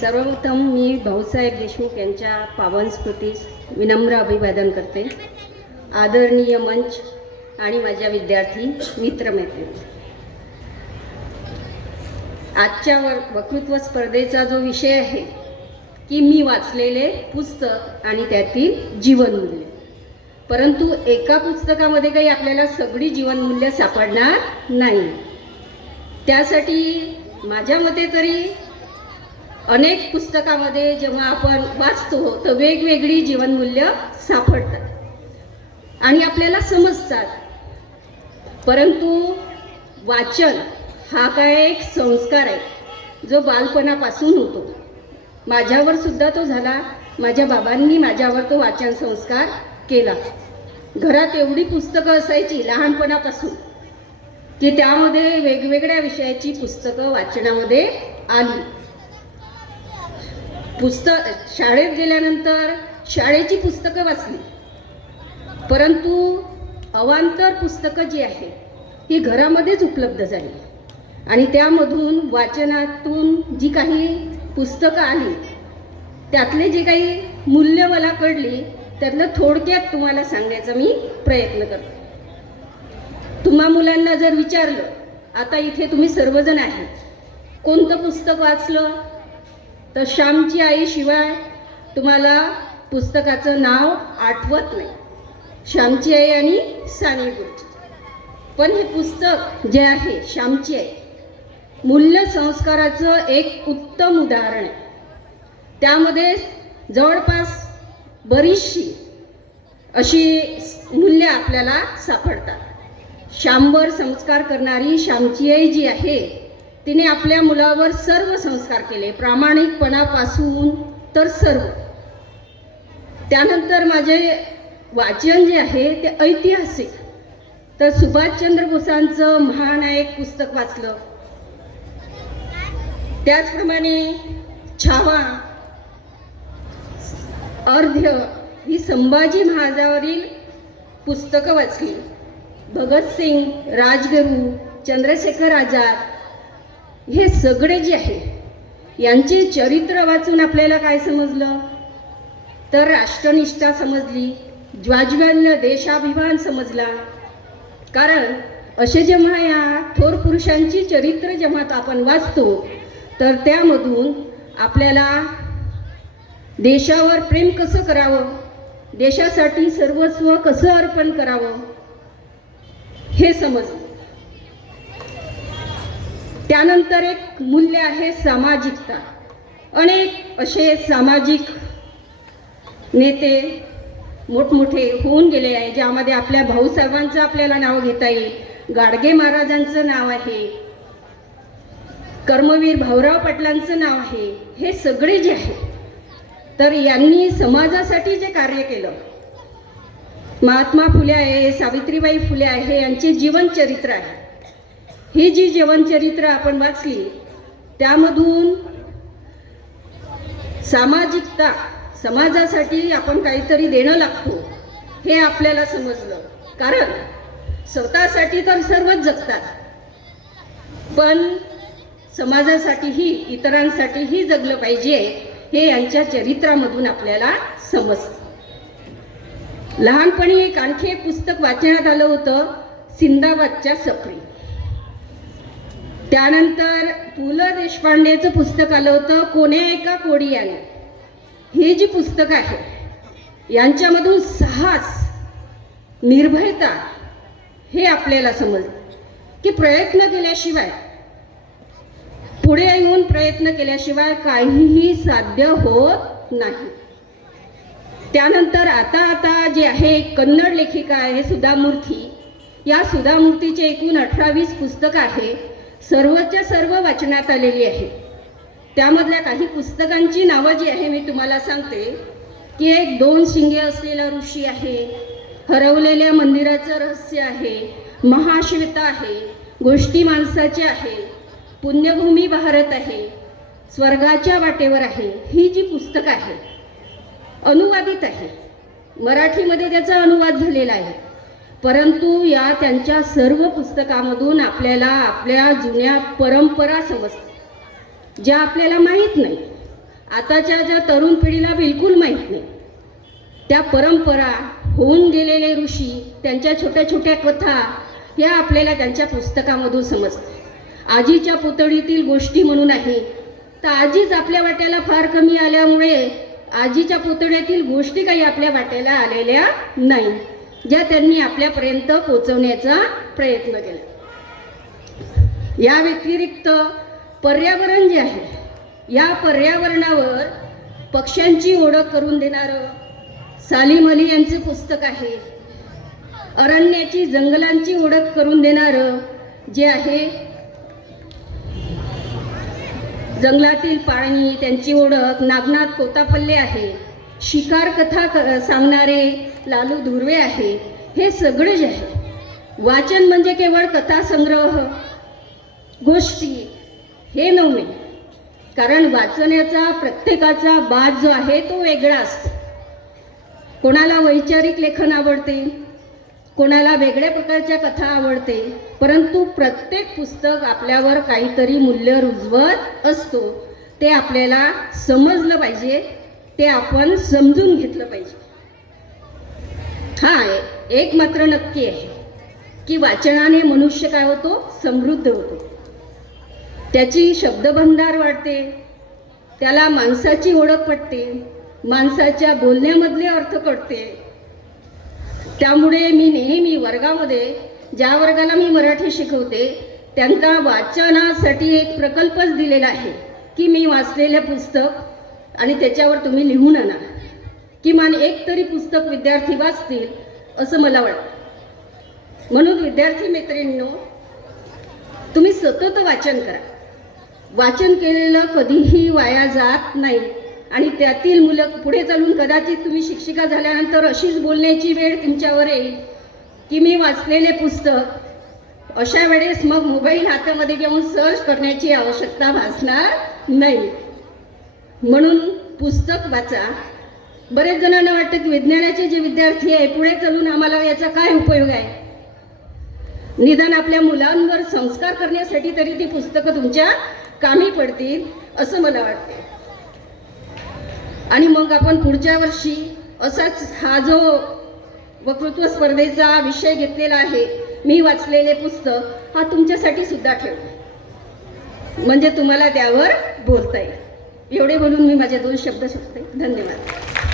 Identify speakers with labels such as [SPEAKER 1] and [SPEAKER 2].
[SPEAKER 1] सर्वप्रथम मी भाऊसाहेब देशमुख यांच्या पावन स्मृतीस विनम्र अभिवादन करते. आदरणीय मंच आणि माझ्या विद्यार्थी मित्रमैत्री आजच्या वर वक्तृत्व स्पर्धेचा जो विषय आहे की मी वाचलेले पुस्तक आणि त्यातील जीवनमूल्य. परंतु एका पुस्तकामध्ये काही आपल्याला सगळी जीवनमूल्य सापडणार नाही. त्यासाठी माझ्या मते तरी अनेक पुस्तकामध्ये जेव्हा आपण वाचतो तर वेगवेगळी जीवनमूल्य सापडतात. आणि आपल्याला समजतात. परंतु वाचन हा काय एक संस्कार आहे जो बालपणापासून होतो. माझ्यावर सुद्धा तो झाला. माझ्या बाबांनी माझ्यावर तो वाचन संस्कार केला. घरात एवढी पुस्तकं असायची लहानपणापासून की त्यामध्ये वेगवेगळ्या विषयाची पुस्तकं वाचनामध्ये आली. पुस्तक शाळेत गेल्यानंतर शाळेची पुस्तकं वाचली. परंतु अवांतर पुस्तकं जी आहे ती घरामध्येच उपलब्ध झाली. आणि त्यामधून वाचनातून जी काही पुस्तकं आली त्यातले जे काही मूल्य मला कळली त्यातलं थोडक्यात तुम्हाला सांगायचा मी प्रयत्न करते. तुम्हा मुलांना जर विचारलं आता इथे तुम्ही सर्वजण आहेत कोणतं पुस्तक वाचलं? तर श्यामची आई शिवाय तुम्हाला पुस्तकाचं नाव आठवत नाही. श्यामची आई आणि साने गुरुजी पण हे पुस्तक जे आहे श्यामची आई मूल्य संस्काराचं एक उत्तम उदाहरण आहे. त्यामध्ये जवळपास बरीचशी अशी मूल्य आपल्याला सापडतात. श्यामवर संस्कार करणारी श्यामची आई जी आहे तिने आपल्या मुलावर सर्व संस्कार केले प्रामाणिकपणापासून तर सर्व. त्यानंतर माझे वाचन जे आहे ते ऐतिहासिक. तर सुभाषचंद्र बोसांचं महानायक पुस्तक वाचलं. त्याचप्रमाणे छावा अर्ध्य ही संभाजी महाराजावरील पुस्तकं वाचली. भगतसिंग राजगुरू चंद्रशेखर आझाद हे सगळे जे आहे यांचे चरित्र वाचून आपल्याला काय समजलं? तर राष्ट्रनिष्ठा समजली ज्वाज्वल्य देशाभिमान समजला. कारण असे जेव्हा या थोर पुरुषांची चरित्र जेव्हा आपण वाचतो तर त्यामधून आपल्याला देशावर प्रेम कसं करावं? देशासाठी सर्वस्व कसं अर्पण करावं? हे समजलं. त्यानंतर एक मूल्य आहे सामाजिकता. अनेक असे सामाजिक नेते मोठमोठे होऊन गेले आहे ज्यामध्ये आपल्या भाऊसाहेबांचं आपल्याला नाव घेता येईल गाडगे महाराजांचं नाव आहे कर्मवीर भाऊराव पाटलांचं नाव आहे हे सगळे जे आहे तर यांनी समाजासाठी जे कार्य केलं महात्मा फुले आहे सावित्रीबाई फुले आहे यांचे जीवनचरित्र आहे. ही जी जीवनचरित्र आपण वाचली त्यामधून सामाजिकता समाजासाठी आपण काहीतरी देणं लागतो हे आपल्याला समजलं. कारण स्वतःसाठी तर सर्वच जगतात पण समाजासाठीही इतरांसाठीही जगलं पाहिजे हे यांच्या चरित्रामधून आपल्याला समजतं. लहानपणी एक आणखी एक पुस्तक वाचण्यात आलं होतं सिंदाबादच्या सफरी त्यानंतर पु ल देशपांडेचं पुस्तक आलं होतं कोणे एका कोडी याने ही जी पुस्तकं आहे यांच्यामधून साहस निर्भयता हे आपल्याला समजलं. की प्रयत्न केल्याशिवाय पुढे येऊन प्रयत्न केल्याशिवाय काहीही साध्य होत नाही. त्यानंतर आता आता जे आहे कन्नड लेखिका आहे सुधा मूर्ती या सुधा मूर्तीचे एकूण अठरावीस पुस्तक आहे. सर्वच्या सर्व वाचनात आलेली आहे. त्यामधल्या काही पुस्तकांची नावं जी आहे मी तुम्हाला सांगते की एक दोन शिंगे असलेला ऋषी आहे हरवलेल्या मंदिराचं रहस्य आहे महाश्वेता आहे गोष्टी माणसाची आहे पुण्यभूमी भारत आहे स्वर्गाच्या वाटेवर आहे ही जी पुस्तकं आहे अनुवादित आहे. मराठीमध्ये त्याचा अनुवाद झालेला आहे. परंतु या त्यांच्या सर्व पुस्तकामधून आपल्याला आपल्या जुन्या परंपरा समजतात ज्या आपल्याला माहीत नाही. आताच्या ज्या तरुण पिढीला बिलकुल माहीत नाही. त्या परंपरा होऊन गेलेले ऋषी त्यांच्या छोट्या छोट्या कथा या आपल्याला त्यांच्या पुस्तकामधून समजतात. आजीच्या पुतळीतील गोष्टी म्हणून आहे तर आजीच आपल्या वाट्याला फार कमी आल्यामुळे आजीच्या पुतळ्यातील गोष्टी काही आपल्या वाट्याला आलेल्या नाही. ज्या त्यांनी आपल्यापर्यंत पोचवण्याचा प्रयत्न केला. या व्यतिरिक्त पर्यावरण जे आहे या पर्यावरणावर पक्ष्यांची ओळख करून देणारं सालीम अली यांचे पुस्तक आहे. अरण्याची जंगलांची ओळख करून देणारं जे आहे जंगलातील पाणी त्यांची ओळख नागनाथ कोतापल्ले आहे. शिकार कथा सांगणारे लालू धुर्वे आहे हे सगळं जे आहे वाचन म्हणजे केवळ कथासंग्रह गोष्टी हे नव्हे. कारण वाचण्याचा प्रत्येकाचा बाद जो आहे तो वेगळा असतो. कोणाला वैचारिक लेखन आवडते कोणाला वेगळ्या प्रकारच्या कथा आवडते परंतु प्रत्येक पुस्तक आपल्यावर काहीतरी मूल्य रुजवत असतो ते आपल्याला समजलं पाहिजे ते आपण समजून घेतलं पाहिजे. हा एक मात्र नक्की आहे की वाचनाने मनुष्य काय होतो? समृद्ध होतो. त्याची शब्दभंडार वाढते त्याला माणसाची ओळख पटते माणसाच्या बोलण्यामधले अर्थ कळते. त्यामुळे मी नेहमी वर्गामध्ये ज्या वर्गाला मी मराठी शिकवते त्यांना वाचनासाठी एक प्रकल्पच दिलेला आहे की मी वाचलेलं पुस्तक आणि त्याच्यावर तुम्ही लिहून आणा. किमान एक तरी पुस्तक विद्यार्थी वाचतील असं मला वाटतं. म्हणून विद्यार्थी मैत्रिणींनो तुम्ही सतत वाचन करा. वाचन केलेलं कधीही वाया जात नाही आणि त्यातील मुलं पुढे चालून कदाचित तुम्ही शिक्षिका झाल्यानंतर अशीच बोलण्याची वेळ तुमच्यावर येईल की मी वाचलेले पुस्तक अशा वेळेस मग मोबाईल हातामध्ये घेऊन सर्च करण्याची आवश्यकता भासणार नाही. म्हणून पुस्तक वाचा. बरेच जणांना वाटतं की विज्ञानाचे जे विद्यार्थी आहे पुढे चालून आम्हाला याचा काय उपयोग आहे? निदान आपल्या मुलांवर संस्कार करण्यासाठी तरी ती पुस्तकं तुमच्या कामी पडतील असं मला वाटते आणि मग आपण पुढच्या वर्षी असाच हा जो वक्तृत्व स्पर्धेचा विषय घेतलेला आहे मी वाचलेले पुस्तक हा तुमच्यासाठी सुद्धा ठेव म्हणजे तुम्हाला त्यावर बोलता येईल एवढे बोलून मी माझे दोन शब्द शकते धन्यवाद.